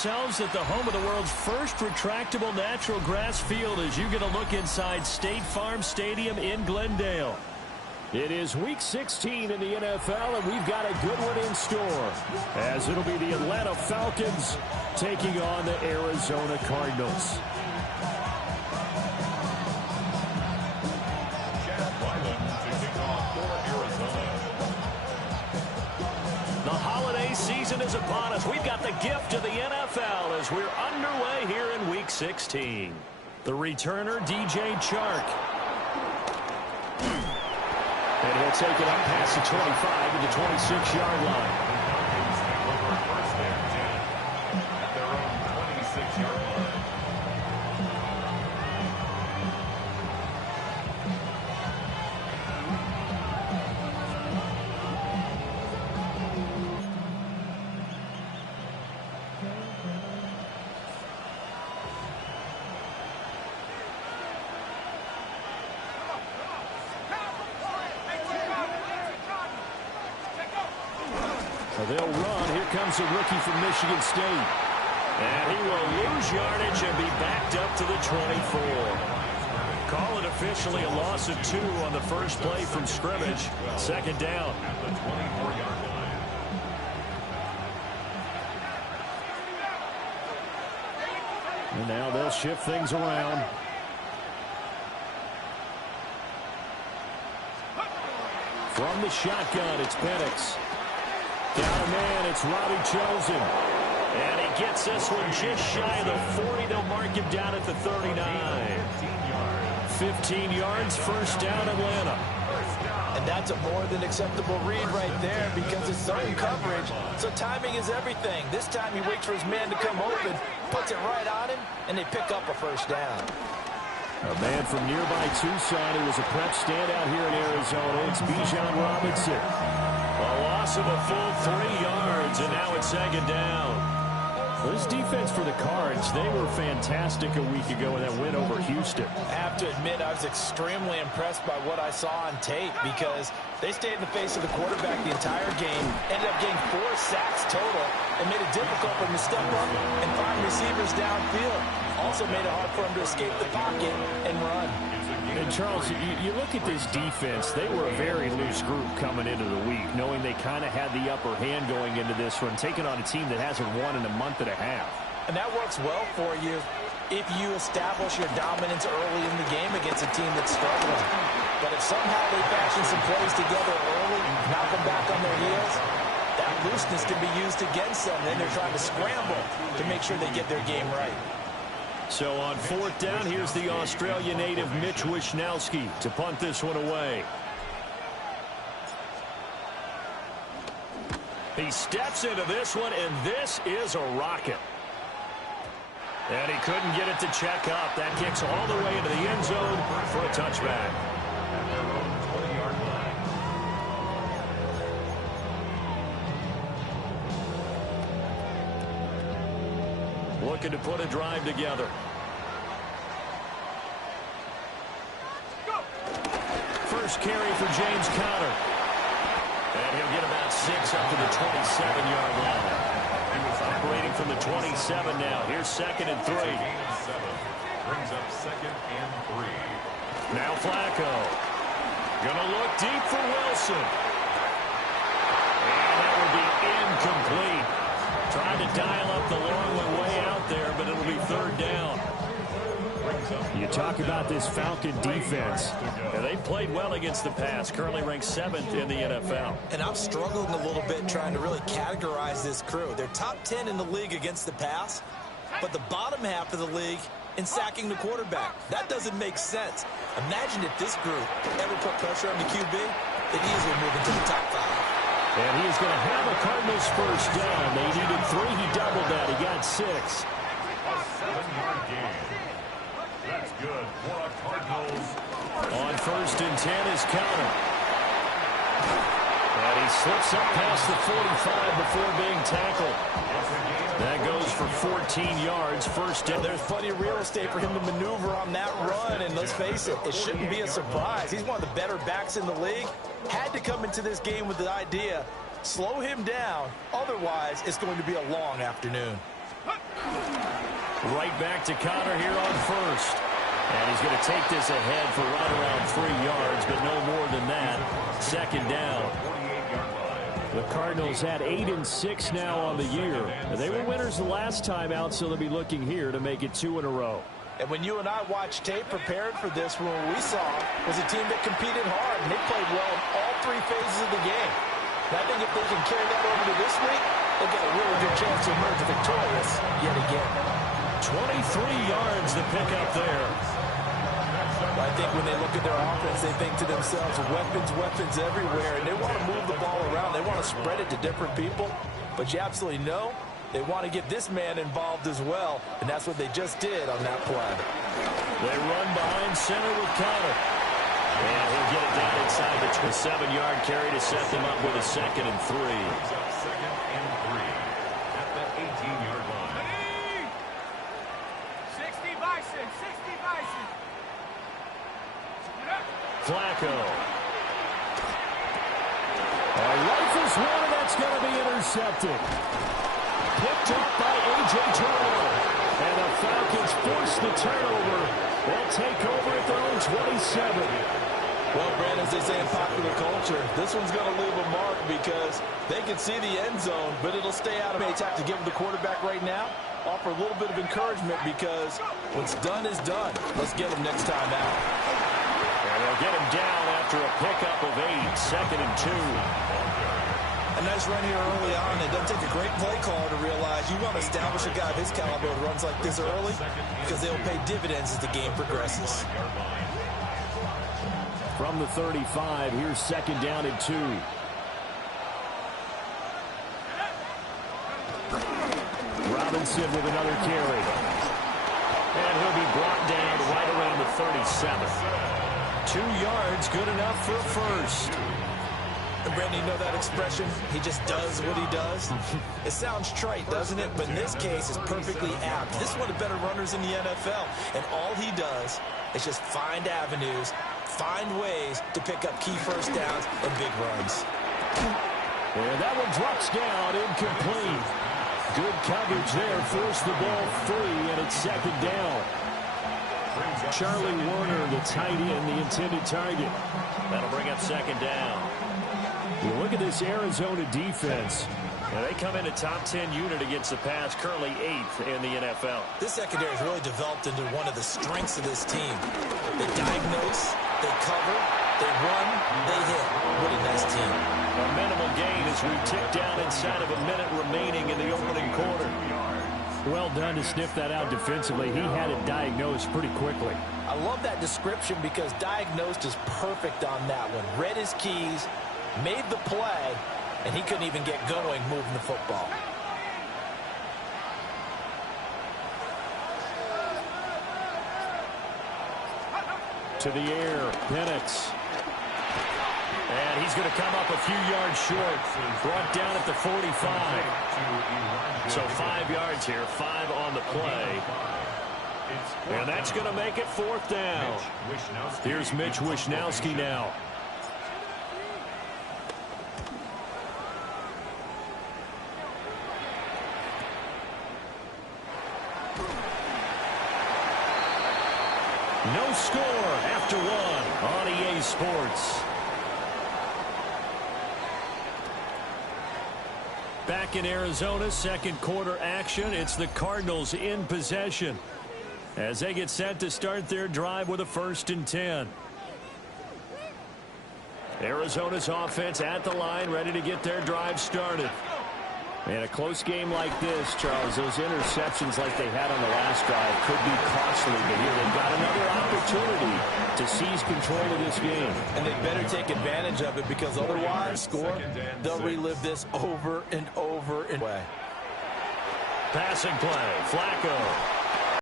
ourselves at the home of the world's first retractable natural grass field as you get a look inside State Farm Stadium in Glendale. It is Week 16 in the NFL, and we've got a good one in store, as it'll be the Atlanta Falcons taking on the Arizona Cardinals. The holiday season is upon us. We've got the gift of the NFL as we're underway here in Week 16. The returner, DJ Chark. And he'll take it up past the 25 to the 26-yard line. At their own 26-yard line. They'll run. Here comes a rookie from Michigan State. And he will lose yardage and be backed up to the 24. Call it officially a loss of 2 on the first play from scrimmage. Second down. At the 24-yard line. And now they'll shift things around. From the shotgun, it's Penix. Down a man, it's Robbie Chosen. And he gets this one just shy of the 40. They'll mark him down at the 39. 15 yards, first down, Atlanta. And that's a more than acceptable read right there because it's zone coverage, so timing is everything. This time he waits for his man to come open, puts it right on him, and they pick up a first down. A man from nearby Tucson who was a prep standout here in Arizona. It's Bijan Robinson. A loss of a full 3 yards, and now it's second down. This defense for the Cards, they were fantastic a week ago in that win over Houston. I have to admit, I was extremely impressed by what I saw on tape because they stayed in the face of the quarterback the entire game, ended up getting 4 sacks total, and made it difficult for him to step up and find receivers downfield. Also made it hard for him to escape the pocket and run. And Charles, you look at this defense, they were a very loose group coming into the week, knowing they kind of had the upper hand going into this one, taking on a team that hasn't won in a month and a half. And that works well for you if you establish your dominance early in the game against a team that's struggling. But if somehow they fashion some plays together early, knock them back on their heels, that looseness can be used against them. Then they're trying to scramble to make sure they get their game right. So on fourth down, here's the Australia native Mitch Wishnowsky to punt this one away. He steps into this one, and this is a rocket. And he couldn't get it to check up. That kicks all the way into the end zone for a touchback. At their own 20-yard line. Looking to put a drive together. First carry for James Conner. And he'll get about 6 up to the 27-yard line. He was operating from the 27 now. Here's second and 3. Brings up second and 3. Now Flacco. Gonna look deep for Wilson. And that will be incomplete. Trying to dial up the long one way out there, but it'll be third down. You talk about this Falcon defense. Yeah, they played well against the pass, currently ranked 7th in the NFL. And I'm struggling a little bit trying to really categorize this crew. They're top 10 in the league against the pass, but the bottom half of the league in sacking the quarterback. That doesn't make sense. Imagine if this group ever put pressure on the QB, they'd easily move into the top 5. And he is going to have a Cardinals first down. They needed 3. He doubled that. He got 6. A 7-yard gain. That's good for a Cardinals. On first and 10 is Conner. And he slips up past the 45 before being tackled. That goes for 14 yards. First down. There's plenty of real estate for him to maneuver on that run. And let's face it, it shouldn't be a surprise. He's one of the better backs in the league. Had to come into this game with the idea, slow him down. Otherwise, it's going to be a long afternoon. Right back to Connor here on first. And he's going to take this ahead for right around 3 yards, but no more than that. Second down. The Cardinals had 8-6 now on the year. They were winners the last time out, so they'll be looking here to make it 2 in a row. And when you and I watched tape prepared for this, what we saw was a team that competed hard, and they played well in all 3 phases of the game. And I think if they can carry that over to this week, they've got a really good chance to emerge victorious yet again. 23 yards to pick up there. I think when they look at their offense, they think to themselves, weapons, weapons everywhere, and they want to move the ball around. They want to spread it to different people, but you absolutely know they want to get this man involved as well, and that's what they just did on that play. They run behind center with Connor. And he'll get it down inside the 7-yard carry to set them up with a 2nd and 3. Second and 3 at the 18-yard line. 60 Bison, 60 Bison. Flacco. Rifles one, and that's going to be intercepted. Picked up by A.J. Terrell. And the Falcons force the turnover. They'll take over at their own 27. Well, Brandon, as they say in popular culture, this one's going to leave a mark because they can see the end zone, but it'll stay out of reach. Have to give the quarterback right now, offer a little bit of encouragement because what's done is done. Let's get him next time out. And they'll get him down after a pickup of 8, 2nd and 2. A nice run here early on. It doesn't take a great play caller to realize you want to establish a guy of his caliber that runs like this early because they'll pay dividends as the game progresses. From the 35, here's 2nd down and 2. Robinson with another carry. And he'll be brought down right around the 37. 2 yards, good enough for a first. And Brandon, you know that expression? He just does what he does. It sounds trite, doesn't it? But in this case, it's perfectly apt. This is one of the better runners in the NFL. And all he does is just find avenues, find ways to pick up key first downs and big runs. And that one drops down, incomplete. Good coverage there, forced the ball free, and it's 2nd down. Charlie Warner, the tight end, the intended target. That'll bring up 2nd down. You look at this Arizona defense. Now they come in a top 10 unit against the pass, currently 8th in the NFL. This secondary has really developed into one of the strengths of this team. They diagnose, they cover, they run, they hit. What a nice team. A minimal gain as we tick down inside of a minute remaining in the opening quarter. Well done to sniff that out defensively. He had it diagnosed pretty quickly. I love that description because diagnosed is perfect on that one. Read his keys, made the play, and he couldn't even get going moving the football. To the air, Penix. And he's going to come up a few yards short. Brought down at the 45. So 5 yards here, 5 on the play. And that's going to make it 4th down. Here's Mitch Wishnowsky now. No score after 1 on EA Sports. Back in Arizona, 2nd quarter action. It's the Cardinals in possession as they get set to start their drive with a 1st and 10. Arizona's offense at the line, ready to get their drive started. And a close game like this, Charles, those interceptions like they had on the last drive could be costly. But here they've got another opportunity to seize control of this game. And they better take advantage of it because otherwise, they'll relive this over and over and over. Passing play, Flacco.